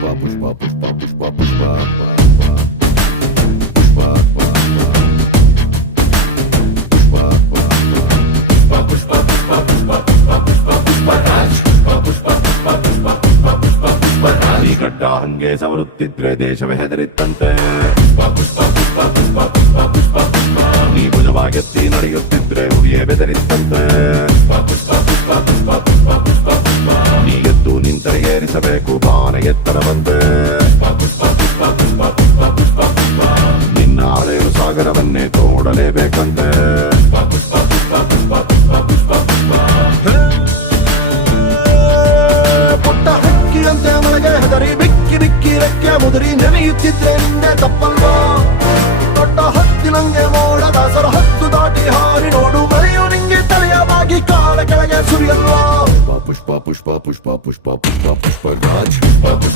ಈ ಗಡ್ಡ ಹಂಗೆ ಸವರುತ್ತಿದ್ರೆ ದೇಶವೇ ಹೆದರಿತ್ತಂತೆ. ನೀ ಭುಜವಾಗೆತ್ತಿ ನಡೆಯುತ್ತಿದ್ರೆ ಹುಲಿಯೇ ಬೆದರಿತ್ತಂತೆ. ನೀ ಎದ್ದು ನಿಂತರೆ ಏರಿಸಬೇಕು ಬಾನ ಎತ್ತರವಂತೆ. ನಿನ್ನ ಅಳೆಯಲು ಸಾಗರವನ್ನೇ ತೋಡಲೇಬೇಕಂತೆ. ಪುಟ್ಟ ಹಕ್ಕಿಯಂತೆ ಮಳೆಗೆ ಹೆದರಿ ಬಿಕ್ಕಿ ಬಿಕ್ಕಿ ರೆಕ್ಕೆ ಮುದುರಿ ನೆನೆಯುತ್ತಿದ್ರೆ ನಿಂದೆ ತಪ್ಪಲ್ವಾ? ದೊಡ್ಡ ಹತ್ತಿನಂಗೆ ಮೋಡ ದಾಸರ ಹತ್ತು ದಾಟಿ ಹಾರಿ ನೋಡು ಮಳೆಯು ನಿಂಗೆ ತಲೆಯ ಬಾಗಿ ಕಾಲ ಕೆಳಗೆ ಸುರಿಯಲ್ವಾ? ಪುಷ್ಪ ಪುಷ್ಪ ಪುಷ್ಪ ಪುಷ್ಪ ಪುಷ್ಪ ಪುಷ್ಪ ರಾಜ್.